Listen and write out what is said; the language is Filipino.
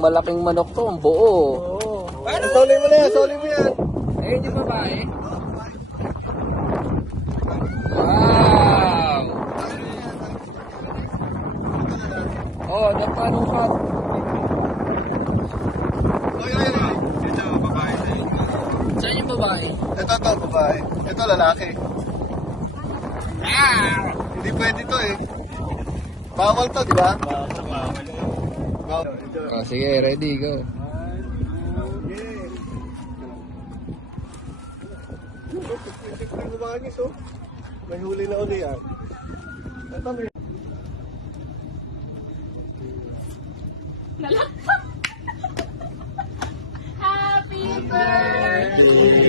malaking manok to, ang buo. Oo. Soli mo na yan, soli mo yan. Ayun yung babae. Wow! Oh, napanong ka. Ito, babae na yun. Saan yung babae? Ito, babae. Ito, lalaki. Ah! Hindi pwede to eh. Bawal to, di ba? Bawal. Oh, sige, ready, go. May huli na uli yan. Ito, may... Happy birthday